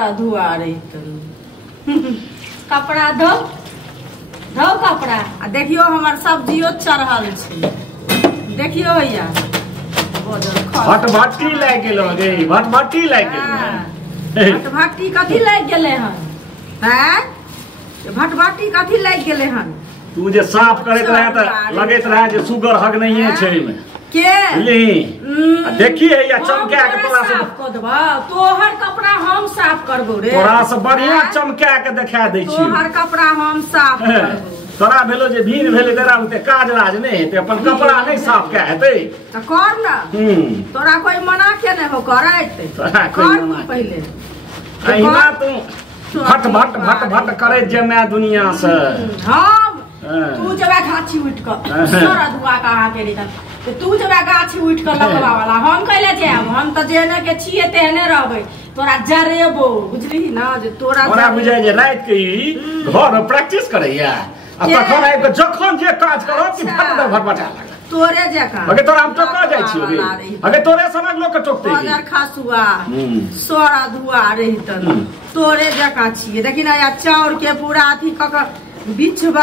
सारा धुआ रही कपड़ा धो कपड़ा आ देखियो हमर सब्जियो चढ़ल छै देखियो भैया भटभट्टी लाग गेलो गे भटभट्टी लाग गेलो भटभट्टी कथी लाग गेले हन हैं भटभट्टी कथी लाग गेले हन तू जे साफ करैत रहे त लगैत रहे जे सुगर हग नहीं छै में के ली देखिए या चमका के तोरा से साफ कर देबा तोहर कपड़ा हम साफ करबो रे तोरा से बढ़िया चमका के देखा दै छी तोहर कपड़ा हम साफ करबो तोरा भेलो जे भीन भेले तेरा उते काज राज नहीं हेते अपन कपड़ा नहीं साफ के हेते त कर न तोरा कोई मना के नहीं हो करैत कर पहले अहिना तू भट करे जे मैं दुनिया से हम तू जब गाछी उठ कर सारा धुआ कहा के रे तो तू जब गाछी उठ कर लगवा वाला हम कहले जाब हम त जेने के छिए तेहने रहबै तोरा जरेबो बुझली ना जे तोरा बुझाय जे रात के घर प्रैक्टिस करैया आ तखन आइ के जखन जे काज करब कि भटभटा लाग तोरे जका अगे तोरा हम टोका जाइ छी अगे तोरे समझ लोग के टोकते बाजार खासुआ सारा धुआ रही त तोरे जका छिए देखि ना या चाउर के पूरा अथी क बिछबै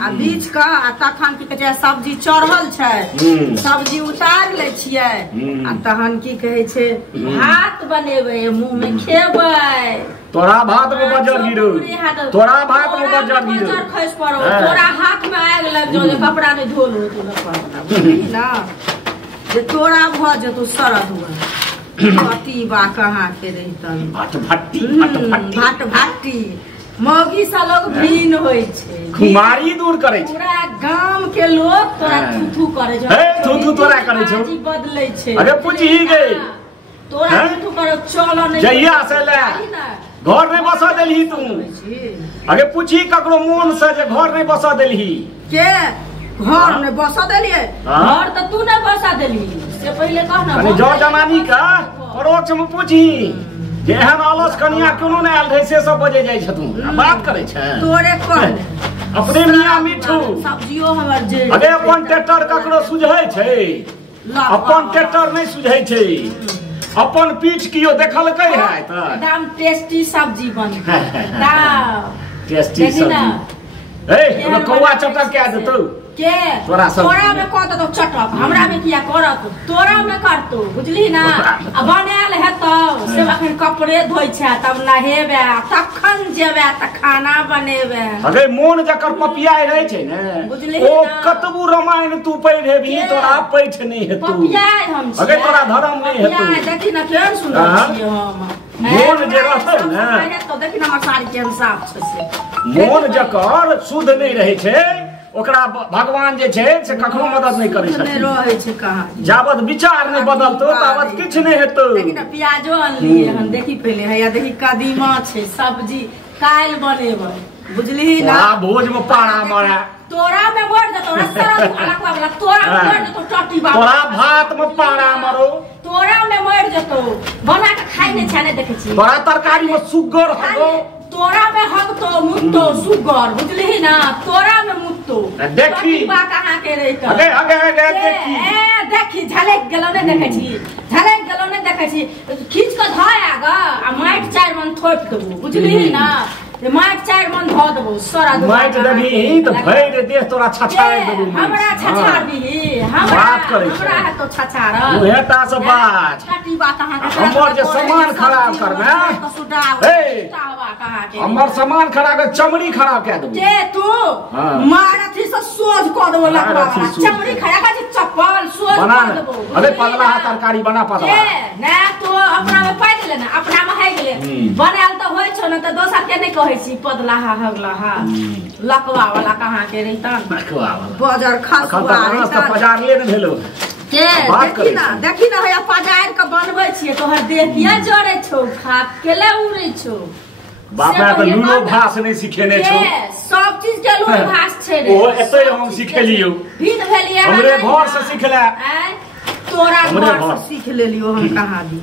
आ बीछ क आ तखन की कहै छै सब्जी चढ़ल छै सब्जी उतार ले छियै आ तहन की कहै छै भात बनेबै मुंह में खेबै तोरा भात में बजर गिरो तोरा भात में बजर गिरो बजर खस पड़ो तोरा हाथ में आग लग जो कपड़ा में धोलो तू बुझली ना जे तोरा भ जतो सरद हुआ अति बा कहां के रहितन भटभट्टी मौगी सा लोग भीन होय छै खुमारी दूर करे छै पूरा गांव के लोग तोरा थुथु करे छै थुथु तोरा करे छै जी बदलै छै अरे पूछी गई तोरा थुथु करे चल नहीं जइया से ले घर नहीं बसा देलही तू अगे पूछी ककरो मन से जे घर नहीं बसा देलही के घर नहीं बसा देलिए घर त तू नहीं बसा देलही से पहले कह ना जो जमानी का परोक्ष में पूछी एहन आलस कनिया कोनो नहीं आयल से सब बजे जाय छथुन बात करे छै तोरे कह अपने मियां मिठू सब्जियो हमर जे अरे अपन ट्रैक्टर ककरो सुझै छै अपन ट्रैक्टर नहीं सुझै छै अपन पीठ कियो देखलकै है त एकदम टेस्टी सब्जी बन टेस्टी सब्जी ए कौआ चटक के देतौ के तोरा में कह दो चटक हमरा में किया करत तोरा में करतो बुझली ना आ बनाल हेतौ से अखन कपड़े धोइ छै तब नहेबे तखन जेबे त खाना बनेबे अगे मोन जकर पपियाय रहै छै ने बुझली ओ कतबू रामायण तू पढ़ेबी तोरा पैठ नहीं हेतौ पपियाय हम छी अगे तोरा धर्म नहीं हेतौ देखि ना केहन सुन्दर छी हम मोन जे रहतौ ने तो देखि ना हमर साड़ी केहन साफ छै से मोन जकर शुद्ध नहीं रहै छै ओकरा भगवान जे छै से कखनो मदद नहीं करे छथिन रहै छै कहां जाबत विचार नहीं बदलतो ताबत किछ नहीं हेतौ देखि ना प्याजो अनलिए हन देखि पहले हैया देखि कदीमा छै सब्जी काल बनेबै बुझली ना भोज में पारा मारा तोरा में मोड़ दे तोरा सरद अलगवा वाला तोरा में मोड़ दे तो टटी बाबा तोरा भात में पारा मारो तोरा में मोड़ जतो बना के खाइ नै छाने देखै छी तोरा तरकारी में सुगर हगो तोरा में हगतो मुत्तो सुगर बुझली ना तोरा में मुत्तो देखी बा कहां के रहि त अगे देखी देखी झलक गेलो ने देखै छी झलक गेलो ने देखै छी खींच के धाया ग आ माइट चार मन थोप देबो बुझली ना ते माइट चार मन ध देबो सारा माइट देबी त भैर देह तोरा छछाड़ देबो हमरा छछाड़ दी हमरा बात करे छै हमरा तो छछाड़ उहेटा से बात छटी बात कहां के हमर जे सामान खराब करबे हमर सामान खराब के चमड़ी खराब के देबो के तू मारथी से सोज क देबो लगवा चमड़ी खराब के चप्पल सोज क देबो अबे पगला हा तरकारी बना पगला ना तो अपना में पाइ देले ना अपना में है गेले बनाल त होय छ न त दोसर के नहीं कहै छी पदला हा हगला हा लकवा वाला कहां के रहितन लकवा वाला बाजार खासुआ त पजारिए न भेलो के देखी ना हैया पजार के बनबै छियै तोहर देह किया जरे छौ खा केले उड़ै छौ बापा त लूलो भास नहीं सिखेने छौ सब चीज के लूलो भास छै रे ओ एतै हम सिखेलियो भीन भेलिए हमरे घर से सिखला तोरा घर से सीख लेलियो हम कहां दी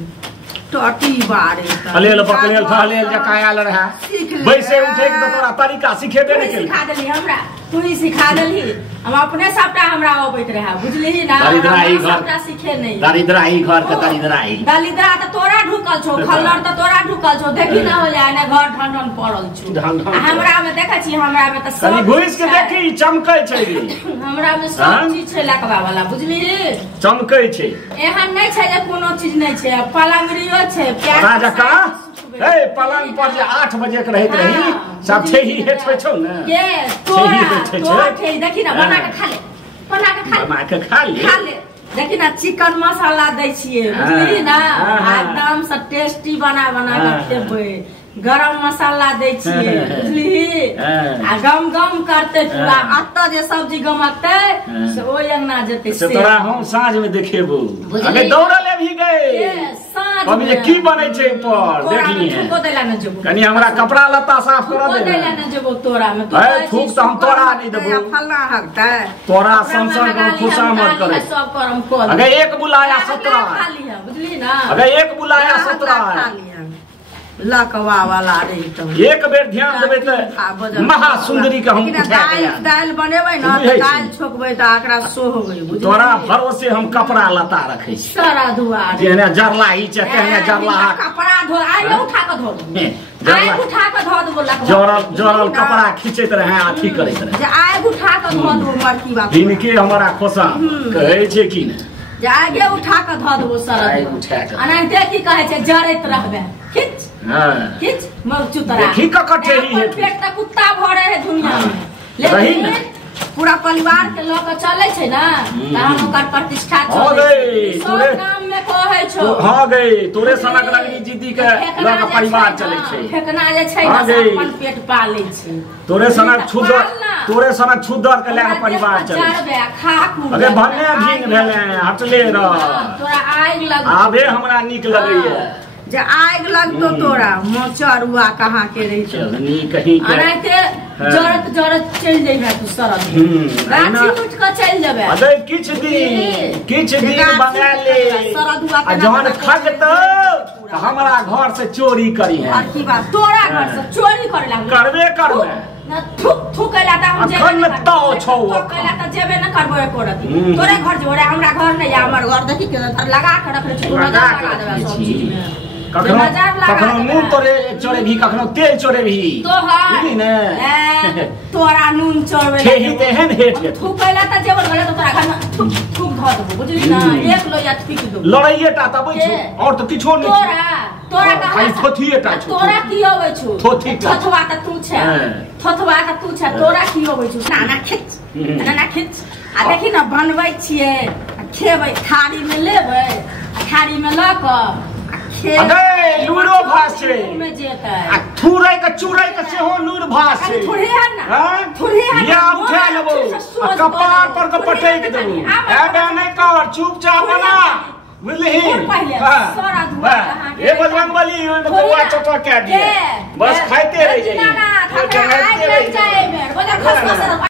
टटी बारे हलेल पकड़ेल फहलेल जकायल रहा सीख बैसे उठे के तोरा तरीका सिखेबे नहीं केलही। सिखा देली हमरा, तू ही सिखा देली। हम अपने सबटा हमरा अबैत रहा, बुझली ना। दरिद्राई घर सबटा सीखे नहीं। दरिद्राई घर के दरिद्राई। दरिद्रा त तोरा ढुकल छौ, खल्लर त तोरा ढुकल छौ। देखी ना हो जाए ना घर ढंढन पड़ल छौ। हमरा में देखे छी, हमरा में त सब घुस के देखी चमकै छै रे। हमरा में सब चीज छै लकवा वाला, बुझली। चमकै छै, एहन नहीं छै जे कोनो चीज नहीं छै। पलंगरियो छै, प्यार राजा का ए पलंग पर जे 8 बजे के रहत रही सब छे ही हेठ होइ छौ ना। ये तोरा ठे देखी ना, बना के खा ले, बना के खा ले, बना के खा ले। देखी ना चिकन मसाला दै छियै, बुझली ना। एकदम से टेस्टी बना के खेबै। गरम मसाला दै छियै, बुझली। आ गम गम करते पूरा। अत्त जे सब्जी गमकते से ओ अंगना जेते से तोरा हम साँझ में देखेबो। अबे दौड़ले भी गए साँझ हम ये की बनै छै ऊपर देखली है। को देला न जेबो, कनी हमरा कपड़ा लत्ता साफ कर दे। को देला न जेबो तोरा में। ए थूक त हम तोरा नहीं देबो। फल्ला हकता तोरा संसन को खुशा मत करे। सब करम को अगर एक बुलाया 17 खाली है, बुझली ना। अगर एक बुलाया 17 लकवा वाला रे। तो एक बेर ध्यान देबे त महासुंदरी के हम उठा के दाल बनेबै ना, दाल छोकबै त आकरा सोहबै, बुझली। तोरा भरोसे हम कपड़ा लता रखे छी सारा दुआर जेने जरला ही छै तेने जरला कपड़ा धो आइ उठा के धो दो। आइ उठा के धो देबो लकवा। जरल कपड़ा खींचैत रहे, अथी करैत रहे। जे आइ उठा के धो देबो मरकी बात। इनके हमरा खोसा कहै छै कि ने जे आगे उठा के धो देबो सारा दुआर। अनाइते की कहै छै जरैत रहबे। खींच खींच मौचू तरा की ककटे ही है। पेट त कुत्ता भरे है दुनिया में, रही लेकिन ना। पूरा परिवार के लोग चले छै ना, त हम ओकर प्रतिष्ठा हो गई तोरे काम में कहै छौ। हो गई तोरे सनक लगनी जीदी के लोग परिवार चले छै। फेकना जे छै ना अपन पेट पालै छै। तोरे सनक छुदर के लेके परिवार चले छै। खा कू अरे भन्ने भीन भेले हटले रह। तोरा आग लग आबे हमरा नीक लगैया जे आग लगतो तोरा मोचरुआ कहाँ के रही छौ। नी कहीं के अनाइते जरत जरत चल जइबे तू सरद गाछी उठ के चल जेबे। अबे किछ दिन बना ले आ जहन खगतो त हमरा घर से चोरी करी है। और की बात तोरा घर से चोरी करे ला करबे न थुक थुकैला त हम जेबे न ताओ छौ थुकैला त जेबे न करबो एको रति। तोरे घर जो रे हमरा घर नै, हमर घर देखि के लगा के रखले छी। लगा देबे सब चीज में। कखनो नून तोरे चोरे भी, कखनो तेल चोरे भी। बुझली ने तोरा नून चोरबे ठेही तेहन हेठ थुकैला त जेबे गले त तोरा घर में थुक थुक ध देबो, बुझली ना। एक लोया थुक दो लड़ाइए टा तबै छौ और त किछो नै। तोरा खाली थोथिए टा छौ। तोरा की होबै छौ? थोथवा त तू छै, थोथवा त तू छै। तोरा की होबै छौ? नाना खिच आ देखी ना बनबै छियै, खेबै थारी में लेबै, थारी में ल क अगे लूरो भास छै में जेतै आ थुरै के चुरै के सेहो लूर भास छै। थोड़ी है ना, थोड़ी है या उठा लेबो आ कपार पर के पटैक देबो। एबे नै कर, चुपचाप बना, बुझली। सारा दुआ ए बजरंगबली ओइ में कौआ चटा के दिए, बस खाइते रह जाइए। ना ना, आइ लग जाए बेर बजा खस खस